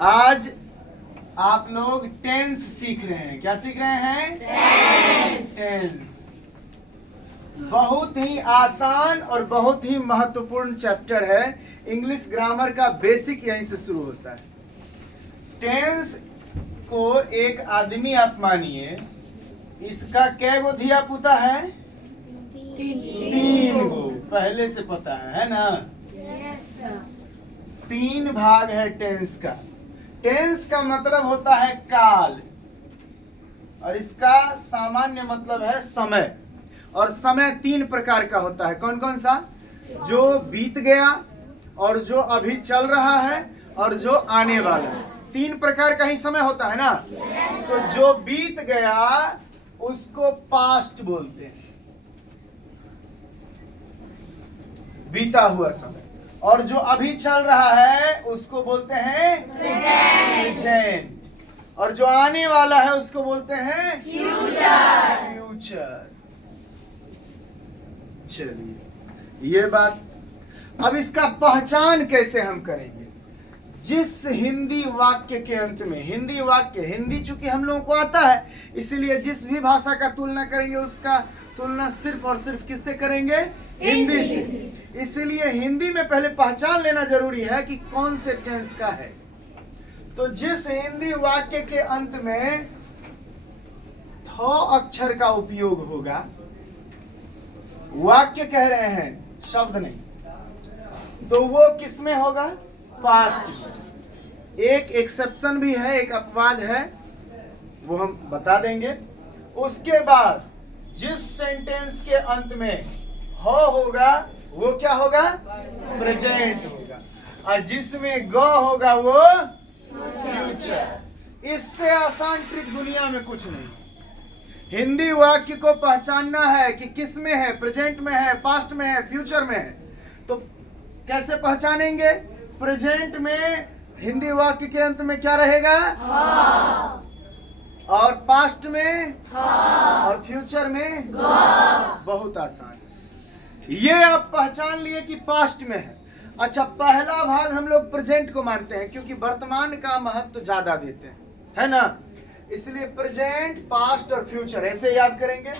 आज आप लोग टेंस सीख रहे हैं। क्या सीख रहे हैं? टेंस। बहुत ही आसान और बहुत ही महत्वपूर्ण चैप्टर है। इंग्लिश ग्रामर का बेसिक यहीं से शुरू होता है। टेंस को एक आदमी आप मानिए, इसका कै गो धिया पुता है? तीन गो। पहले से पता है ना? तीन भाग है टेंस का। टेंस का मतलब होता है काल, और इसका सामान्य मतलब है समय। और समय तीन प्रकार का होता है। कौन कौन सा? जो बीत गया, और जो अभी चल रहा है, और जो आने वाला है। तीन प्रकार का ही समय होता है ना। तो जो बीत गया उसको पास्ट बोलते हैं, बीता हुआ समय। और जो अभी चल रहा है उसको बोलते हैं प्रेजेंट। और जो आने वाला है उसको बोलते हैं फ्यूचर। चलिए, ये बात। अब इसका पहचान कैसे हम करेंगे? जिस हिंदी वाक्य के अंत में, हिंदी वाक्य, हिंदी चूंकि हम लोगों को आता है, इसलिए जिस भी भाषा का तुलना करेंगे उसका तुलना सिर्फ और सिर्फ किससे करेंगे? हिंदी से। इसलिए हिंदी में पहले पहचान लेना जरूरी है कि कौन से टेंस का है। तो जिस हिंदी वाक्य के अंत में थ अक्षर का उपयोग होगा, वाक्य कह रहे हैं, शब्द नहीं, तो वो किस में होगा? पास्ट में। एक एक्सेप्शन भी है, एक अपवाद है, वो हम बता देंगे। उसके बाद जिस सेंटेंस के अंत में हो होगा वो क्या होगा? प्रेजेंट होगा। और जिसमें गो होगा वो फ्यूचर। इससे आसान ट्रिक दुनिया में कुछ नहीं। हिंदी वाक्य को पहचानना है कि किस में है, प्रेजेंट में है, पास्ट में है, फ्यूचर में है। तो कैसे पहचानेंगे? प्रेजेंट में हिंदी वाक्य के अंत में क्या रहेगा? और पास्ट में और फ्यूचर में बहुत आसान। ये आप पहचान लिए कि पास्ट में है। अच्छा, पहला भाग हम लोग प्रेजेंट को मानते हैं क्योंकि वर्तमान का महत्व ज्यादा देते हैं, है ना? इसलिए प्रेजेंट, पास्ट और फ्यूचर ऐसे याद करेंगे।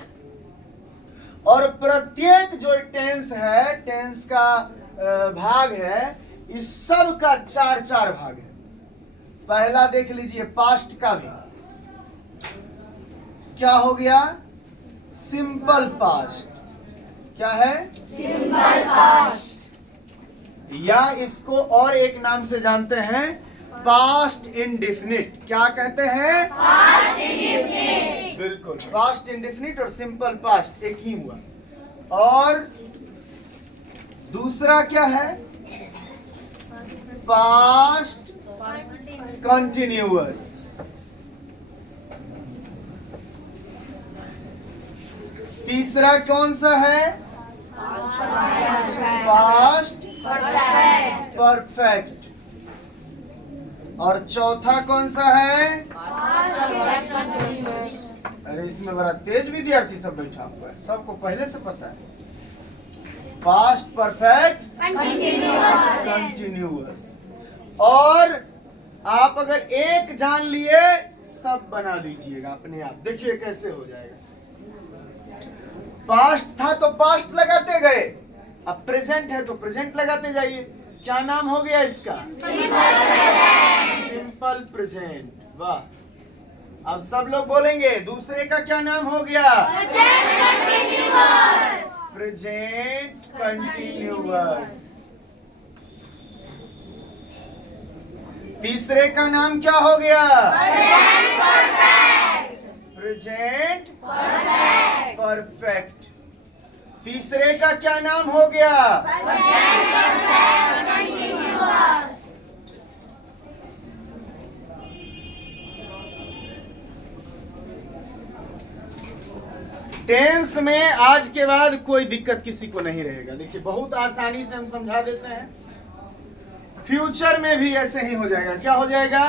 और प्रत्येक जो टेंस है, टेंस का भाग है, इस सब का चार चार भाग है। पहला देख लीजिए, पास्ट का भी क्या हो गया? Simple past. क्या है? Simple past. या इसको और एक नाम से जानते हैं, पास्ट इंडेफिनिट। क्या कहते हैं? Past indefinite. बिल्कुल, पास्ट इंडेफिनिट और सिंपल पास्ट एक ही हुआ। और दूसरा क्या है? Past continuous. तीसरा कौन सा है? Past perfect. और चौथा कौन सा है? अरे इसमें बड़ा तेज विद्यार्थी सब बैठा हुआ है, सबको पहले से पता है। Past perfect continuous. और आप अगर एक जान लिए, सब बना लीजिएगा अपने आप। देखिए कैसे हो जाएगा। पास्ट था तो पास्ट लगाते गए, अब प्रेजेंट है तो प्रेजेंट लगाते जाइए। क्या नाम हो गया इसका? Simple present. वाह। अब सब लोग बोलेंगे दूसरे का क्या नाम हो गया? Present continuous. तीसरे का नाम क्या हो गया? Present perfect. तीसरे का क्या नाम हो गया? टेंस में आज के बाद कोई दिक्कत किसी को नहीं रहेगा। देखिए बहुत आसानी से हम समझा देते हैं। फ्यूचर में भी ऐसे ही हो जाएगा। क्या हो जाएगा?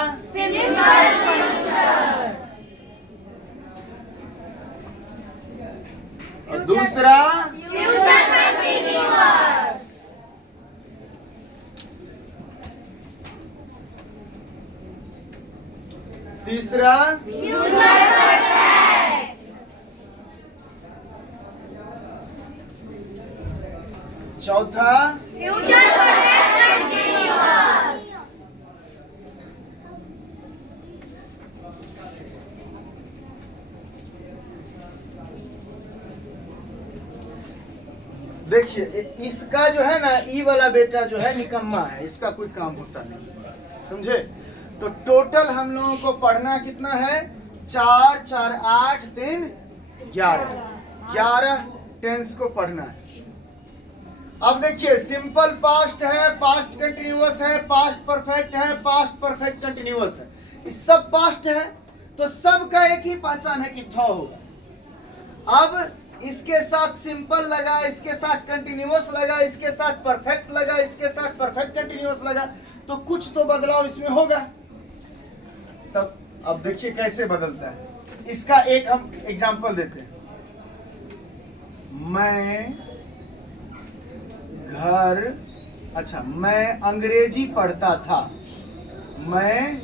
और दूसरा फ्यूचर कंटिन्यूअस। तीसरा चौथा देखिए इसका जो है ना ई वाला बेटा जो है निकम्मा है, इसका कोई काम होता नहीं, समझे। तो टोटल हम लोगों को पढ़ना कितना है, 4 4 8 3 11 टेंस को पढ़ना है। अब देखिए सिंपल पास्ट है, पास्ट कंटिन्यूअस है, पास्ट परफेक्ट है, पास्ट परफेक्ट कंटिन्यूअस है, इस सब पास्ट है। तो सबका एक ही पहचान है कि था होगा। अब इसके साथ सिंपल लगा, इसके साथ कंटिन्यूअस लगा, इसके साथ परफेक्ट लगा, इसके साथ परफेक्ट कंटिन्यूअस लगा, तो कुछ तो बदलाव इसमें होगा। तब अब देखिए कैसे बदलता है, इसका एक हम एग्जांपल देते हैं। मैं घर, अच्छा मैं अंग्रेजी पढ़ता था, मैं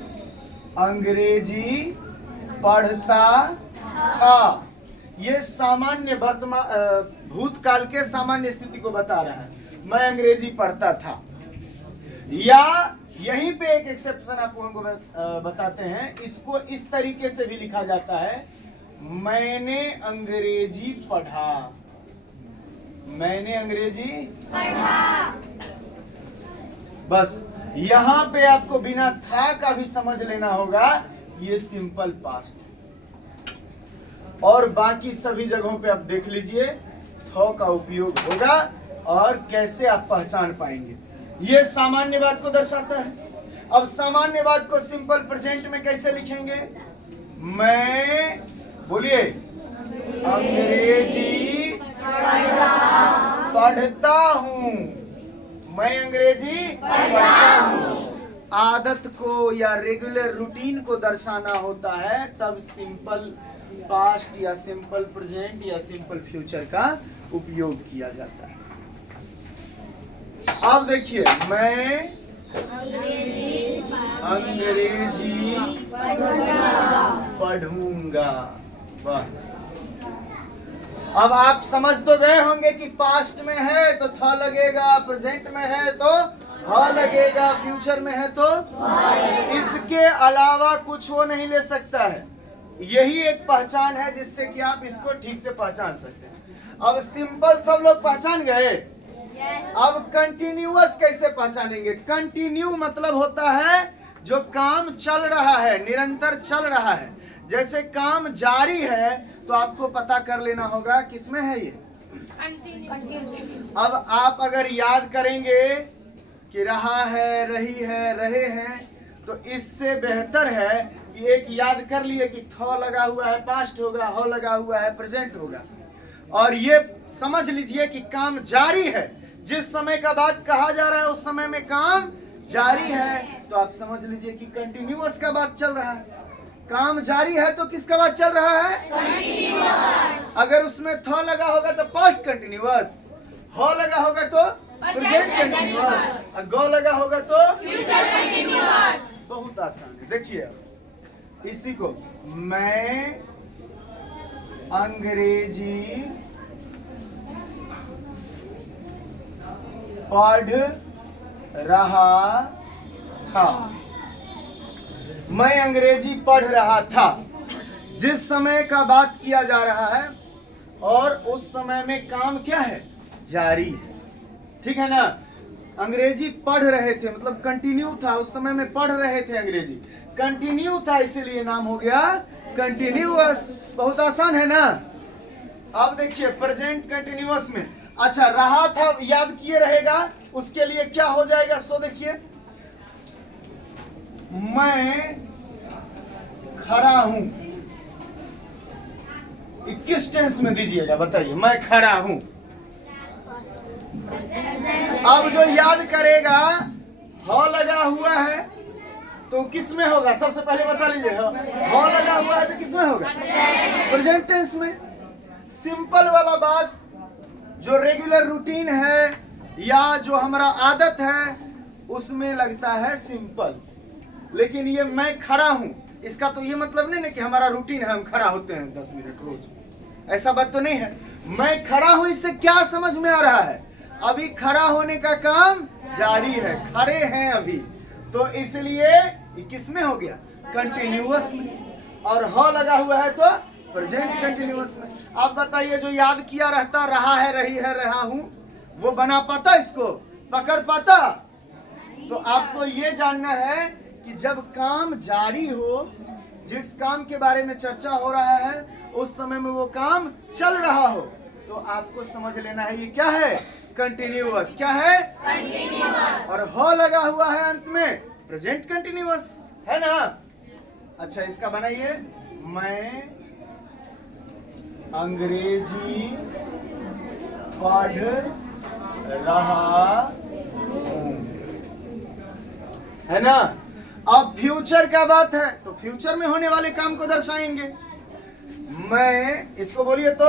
अंग्रेजी पढ़ता था। ये सामान्य वर्तमान भूतकाल के सामान्य स्थिति को बता रहा है, मैं अंग्रेजी पढ़ता था। या यहीं पे एक एक्सेप्शन आपको हमको बताते हैं, इसको इस तरीके से भी लिखा जाता है, मैंने अंग्रेजी पढ़ा, मैंने अंग्रेजी पढ़ा। बस यहां पे आपको बिना था का भी समझ लेना होगा, ये सिंपल पास्ट। और बाकी सभी जगहों पे आप देख लीजिए थॉ का उपयोग होगा और कैसे आप पहचान पाएंगे। ये सामान्यवाद को दर्शाता है। अब सामान्यवाद को सिंपल प्रेजेंट में कैसे लिखेंगे, मैं बोलिए अंग्रेजी पढ़ता हूँ, मैं अंग्रेजी पढ़ता हूँ। आदत को या रेगुलर रूटीन को दर्शाना होता है, तब सिंपल पास्ट या सिंपल प्रेजेंट या सिंपल फ्यूचर का उपयोग किया जाता है। अब देखिए मैं अंग्रेजी पढ़ूंगा। वाह, अब आप समझ तो गए होंगे कि पास्ट में है तो था लगेगा, प्रेजेंट में है तो हा लगेगा, फ्यूचर में है तो इसके अलावा कुछ वो नहीं ले सकता है। यही एक पहचान है जिससे कि आप इसको ठीक से पहचान सकते हैं। अब सिंपल सब लोग पहचान गए। अब कंटिन्यूअस कैसे पहचानेंगे? कंटिन्यू मतलब होता है जो काम चल रहा है, निरंतर चल रहा है। जैसे काम जारी है तो आपको पता कर लेना होगा किसमें है ये कंटिन्यू। अब आप अगर याद करेंगे कि रहा है, रही है, रहे हैं, तो इससे बेहतर है कि एक याद कर लिए कि था लगा हुआ है पास्ट होगा, हो लगा हुआ है प्रेजेंट होगा। और ये समझ लीजिए कि काम जारी है, जिस समय का बात कहा जा रहा है उस समय में काम जारी है, तो आप समझ लीजिए कि कंटिन्यूअस का बात चल रहा है। काम जारी है तो किसका बात चल रहा है? कंटिन्यूअस। अगर उसमें था लगा होगा तो पास्ट कंटिन्यूअस, हो लगा होगा तो प्रेजेंट कंटिन्यूअस, और गो लगा होगा तो फ्यूचर कंटिन्यूअस। बहुत आसान है। देखिए इसी को मैं अंग्रेजी पढ़ रहा था, मैं अंग्रेजी पढ़ रहा था। जिस समय का बात किया जा रहा है और उस समय में काम क्या है? जारी है, ठीक है ना। अंग्रेजी पढ़ रहे थे मतलब कंटिन्यू था, उस समय में पढ़ रहे थे अंग्रेजी, कंटिन्यू था, इसीलिए नाम हो गया कंटिन्यूअस। बहुत आसान है ना। अब देखिए प्रेजेंट कंटिन्यूअस में, अच्छा रहा था याद किए रहेगा, उसके लिए क्या हो जाएगा? सो देखिए मैं खड़ा हूं, किस टेंस में दीजिएगा बताइए? मैं खड़ा हूं। अब जो याद करेगा हो लगा हुआ है तो किस में होगा? सबसे पहले बता लीजिए, हो लगा हुआ है तो किस में होगा? प्रेजेंट टेंस में। सिंपल वाला बात जो रेगुलर रूटीन है या जो हमारा आदत है उसमें लगता है सिंपल, लेकिन ये मैं खड़ा हूं इसका तो ये मतलब नहीं ना कि हमारा रूटीन है, हम खड़ा होते हैं 10 मिनट रोज, ऐसा बात तो नहीं है। मैं खड़ा हूं, इससे क्या समझ में आ रहा है? अभी खड़ा होने का काम जारी है, खड़े हैं अभी, तो इसलिए ये किस में हो गया? कंटिन्यूअस में। और हो लगा हुआ है तो प्रेजेंट कंटिन्यूअस में। आप बताइए, जो याद किया रहता, रहा है, रही है, रहा हूं, वो बना पाता, इसको पकड़ पाता? तो आपको ये जानना है कि जब काम जारी हो, जिस काम के बारे में चर्चा हो रहा है, उस समय में वो काम चल रहा हो, तो आपको समझ लेना है ये क्या है? कंटिन्यूअस। क्या है? कंटिन्यूअस। और हो लगा हुआ है अंत में, प्रेजेंट कंटिन्यूअस, है ना? अच्छा, इसका बनाइए, मैं अंग्रेजी पढ़ रहा हूं, है ना? अब फ्यूचर का बात है तो फ्यूचर में होने वाले काम को दर्शाएंगे। मैं, इसको बोलिए तो,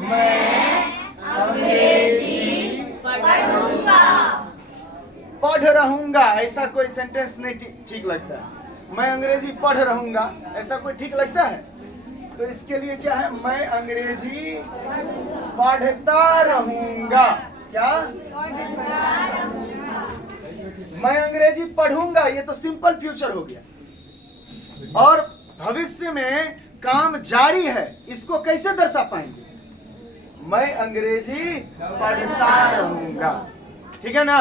मैं अंग्रेजी पढ़ूंगा, पढ़ रहूंगा, ऐसा कोई सेंटेंस नहीं ठीक लगता है। मैं अंग्रेजी पढ़ रहूंगा, ऐसा कोई ठीक लगता है? तो इसके लिए क्या है? मैं अंग्रेजी पढ़ता रहूंगा। क्या? मैं अंग्रेजी पढ़ूंगा, ये तो सिंपल फ्यूचर हो गया। और भविष्य में काम जारी है, इसको कैसे दर्शा पाएंगे? मैं अंग्रेजी पढ़ता रहूंगा, ठीक है ना?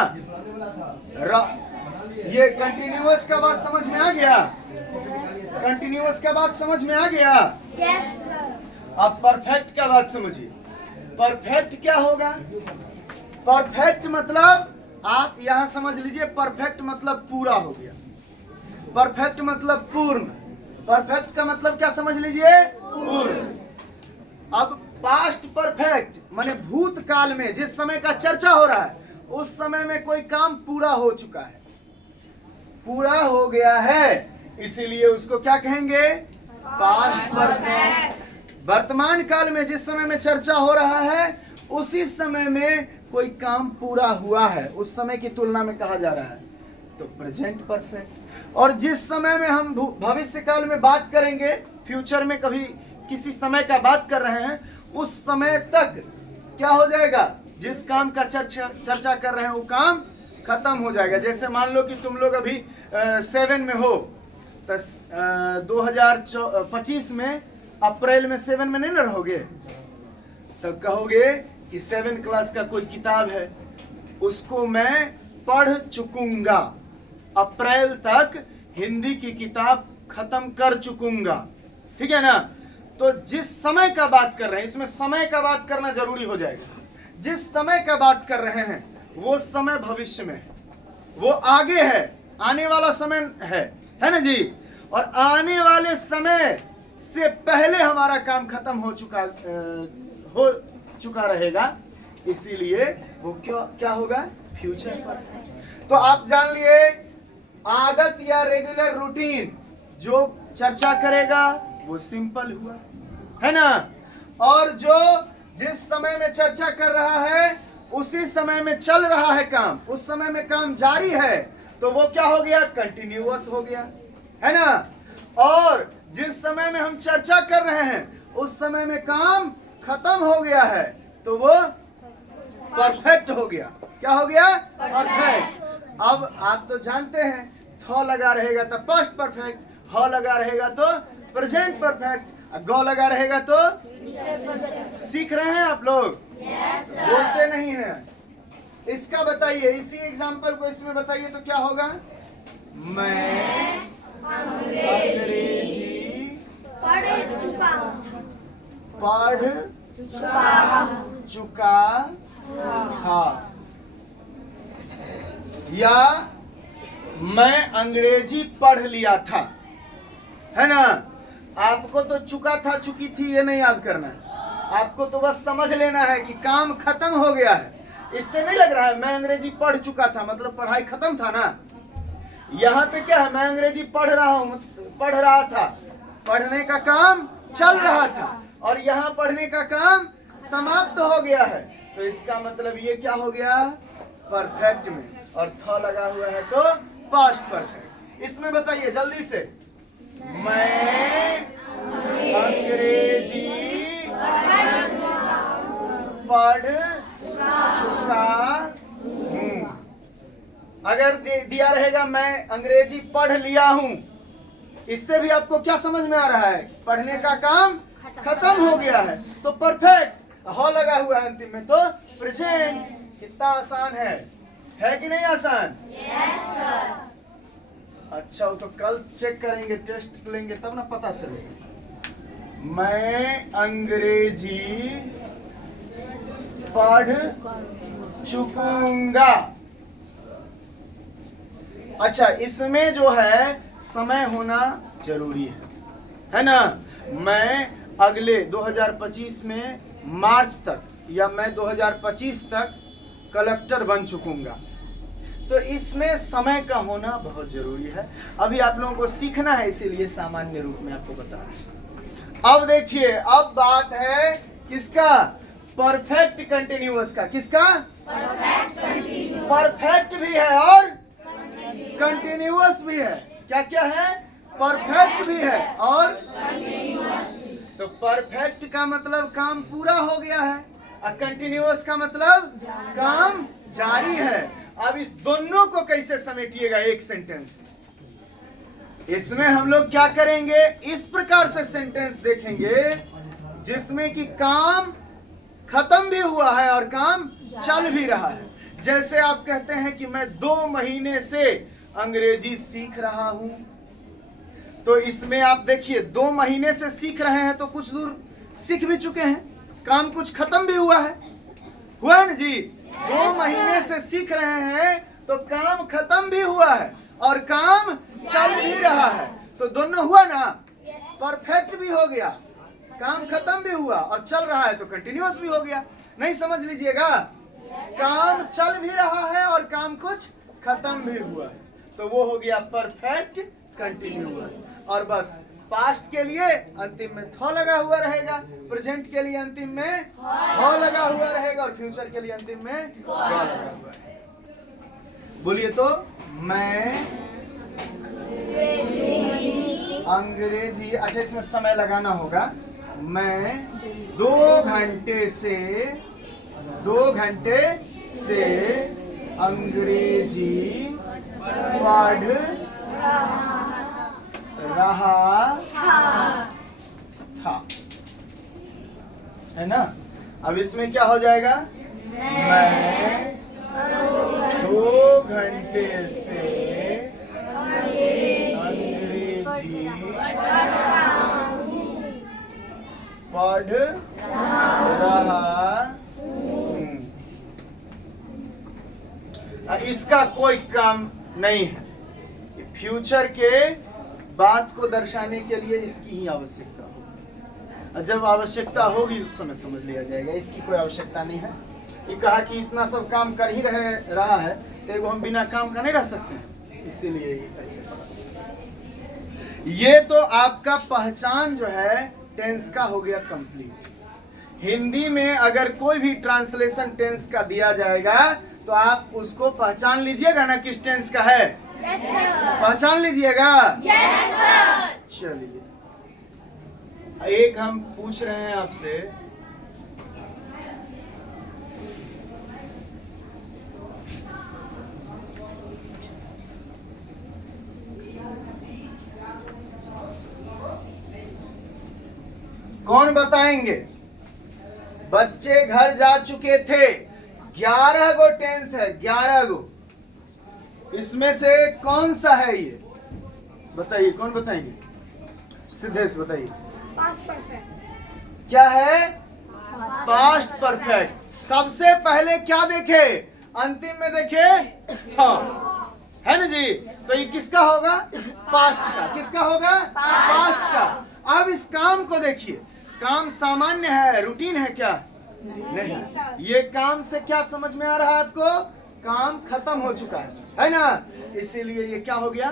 ये कंटिन्यूअस का बात समझ में आ गया? कंटिन्यूअस का बात समझ में आ गया? अब परफेक्ट का बात समझिए। परफेक्ट क्या होगा? परफेक्ट मतलब, आप यहां समझ लीजिए, परफेक्ट मतलब पूरा हो गया, परफेक्ट मतलब पूर्ण। परफेक्ट का मतलब क्या समझ लीजिए? पूर्ण। अब पास्ट परफेक्ट माने भूतकाल में जिस समय का चर्चा हो रहा है, उस समय में कोई काम पूरा हो चुका है, पूरा हो गया है, इसीलिए उसको क्या कहेंगे? Past perfect. वर्तमान काल में जिस समय में चर्चा हो रहा है, उसी समय में कोई काम पूरा हुआ है, उस समय की तुलना में कहा जा रहा है, तो प्रेजेंट परफेक्ट। और जिस समय में हम भविष्य काल में बात करेंगे, फ्यूचर में कभी किसी समय का बात कर रहे हैं, उस समय तक क्या हो जाएगा? जिस काम का चर्चा कर रहे हैं वो काम खत्म हो जाएगा। जैसे मान लो कि तुम लोग अभी 7 में हो, तो 2025 में अप्रैल में 7 में नहीं ना रहोगे, तब कहोगे कि 7 क्लास का कोई किताब है, उसको मैं पढ़ चुकूंगा, अप्रैल तक हिंदी की किताब खत्म कर चुकूंगा, ठीक है ना? तो जिस समय का बात कर रहे हैं, इसमें समय का बात करना जरूरी हो जाएगा। जिस समय का बात कर रहे हैं वो समय भविष्य में है, वो आगे है, आने वाला समय है ना जी? और आने वाले समय से पहले हमारा काम खत्म हो चुका रहेगा, इसीलिए वो क्या होगा? Future perfect. तो आप जान लिए, आदत या रेगुलर रूटीन जो चर्चा करेगा वो सिंपल हुआ, है ना? और जो जिस समय में चर्चा कर रहा है उसी समय में चल रहा है काम, उस समय में काम जारी है, तो वो क्या हो गया? कंटिन्यूअस हो गया, है ना? और जिस समय में हम चर्चा कर रहे हैं उस समय में काम खत्म हो गया है, तो वो परफेक्ट हो गया। क्या हो गया? परफेक्ट। अब आप तो जानते हैं, थ लगा रहेगा तो पास्ट परफेक्ट, ह लगा रहेगा तो प्रेजेंट परफेक्ट, गौ लगा रहेगा तो सीख रहे हैं आप लोग? बोलते नहीं हैं। इसका बताइए, इसी एग्जाम्पल को इसमें बताइए तो क्या होगा? मैं अंग्रेजी पढ़ चुका था, या मैं अंग्रेजी पढ़ लिया था, है ना? आपको तो चुका था, चुकी थी ये नहीं याद करना है, आपको तो बस समझ लेना है कि काम खत्म हो गया है। इससे नहीं लग रहा है मैं अंग्रेजी पढ़ चुका था मतलब पढ़ाई खत्म था ना? यहाँ पे क्या है? मैं अंग्रेजी पढ़ रहा था, पढ़ने का काम चल रहा था, और यहाँ पढ़ने का काम समाप्त हो गया है, तो इसका मतलब ये क्या हो गया? परफेक्ट में, और थ लगा हुआ है तो पास्ट परफेक्ट। इसमें बताइए जल्दी से, मैं अंग्रेजी पढ़ चुका हूँ। अगर दिया रहेगा मैं अंग्रेजी पढ़ लिया हूँ, इससे भी आपको क्या समझ में आ रहा है? पढ़ने का काम खत्म हो गया है। तो परफेक्ट हो लगा हुआ है अंतिम में, तो प्रेजेंट। कितना आसान है कि नहीं आसान? Yes sir. अच्छा, वो तो कल चेक करेंगे, टेस्ट लेंगे तब ना पता चलेगा। मैं अंग्रेजी पढ़ चुकूंगा। अच्छा, इसमें जो है समय होना जरूरी है ना? मैं अगले 2025 में मार्च तक या मैं 2025 तक कलेक्टर बन चुकूंगा। तो इसमें समय का होना बहुत जरूरी है। अभी आप लोगों को सीखना है, इसीलिए सामान्य रूप में आपको बता रहा हूं। अब देखिए, अब बात है किसका? परफेक्ट कंटिन्यूअस का। किसका? Perfect continuous. परफेक्ट भी है और कंटिन्यूअस भी है। क्या क्या है? परफेक्ट भी है और कंटिन्यूअस। तो परफेक्ट का मतलब काम पूरा हो गया है और कंटिन्यूअस का मतलब काम जारी है। अब इस दोनों को कैसे समेटिएगा एक सेंटेंस? इसमें हम लोग क्या करेंगे? इस प्रकार से सेंटेंस देखेंगे जिसमें कि काम खत्म भी हुआ है और काम चल भी रहा है। जैसे आप कहते हैं कि मैं 2 महीने से अंग्रेजी सीख रहा हूं, तो इसमें आप देखिए 2 महीने से सीख रहे हैं तो कुछ दूर सीख भी चुके हैं, काम कुछ खत्म भी हुआ है ना जी? 2 महीने से सीख रहे हैं तो काम खत्म भी हुआ है और काम चल भी रहा है। तो दोनों हुआ ना? परफेक्ट भी हो गया, काम खत्म भी हुआ और चल रहा है, तो कंटिन्यूअस भी हो गया। नहीं समझ लीजिएगा, काम चल भी रहा है और काम कुछ खत्म भी हुआ है, तो वो हो गया परफेक्ट कंटिन्यूअस। और बस पास्ट के लिए अंतिम में थो लगा हुआ रहेगा, प्रेजेंट के लिए अंतिम में हो लगा हुआ रहेगा और फ्यूचर के लिए अंतिम में गो लगा हुआ है। बोलिए तो, मैं अंग्रेजी। अच्छा, इसमें समय लगाना होगा। मैं 2 घंटे से अंग्रेजी पढ़ रहा था, है ना? अब इसमें क्या हो जाएगा? मैं 2 घंटे से अंग्रेजी पढ़ रहा हूँ। इसका कोई काम नहीं है। फ्यूचर के बात को दर्शाने के लिए इसकी ही आवश्यकता होगी। जब आवश्यकता होगी उस समय समझ लिया जाएगा। इसकी कोई आवश्यकता नहीं है। ये कहा कि इतना सब काम कर ही रहा है, तो हम बिना काम का नहीं रह सकते, इसीलिए ऐसे पढ़ा। ये तो आपका पहचान जो है टेंस का हो गया कंप्लीट। हिंदी में अगर कोई भी ट्रांसलेशन टेंस का दिया जाएगा तो आप उसको पहचान लीजिएगा ना, किस टेंस का है? Yes sir. पहचान लीजिएगा। Yes sir. चलिए, एक हम पूछ रहे हैं आपसे, कौन बताएंगे? बच्चे घर जा चुके थे, 11 गो टेंस है, 11 गो। इसमें से कौन सा है ये? बताइए, कौन बताएंगे? सिद्धेश बताइए। Past perfect. क्या है? Past perfect. सबसे पहले क्या देखे? अंतिम में देखे था, है ना जी? तो ये किसका होगा? पास्ट का। किसका होगा? पास्ट का। अब इस काम को देखिए, काम सामान्य है, रूटीन है क्या? नहीं। ये काम से क्या समझ में आ रहा है आपको? काम खत्म हो चुका है ना? इसीलिए ये क्या हो गया?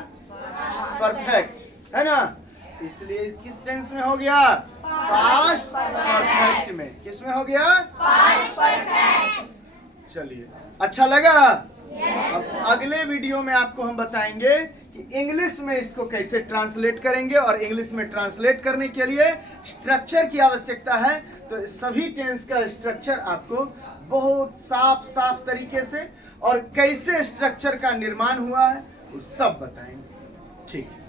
परफेक्ट, है ना? इसलिए किस टेंस में हो गया? पास्ट परफेक्ट में। किस में हो गया? Past perfect. चलिए, अच्छा लगा? अब अगले वीडियो में आपको हम बताएंगे कि इंग्लिश में इसको कैसे ट्रांसलेट करेंगे, और इंग्लिश में ट्रांसलेट करने के लिए स्ट्रक्चर की आवश्यकता है। तो सभी टेंस का स्ट्रक्चर आपको बहुत साफ तरीके से और कैसे स्ट्रक्चर का निर्माण हुआ है वो सब बताएंगे। ठीक है।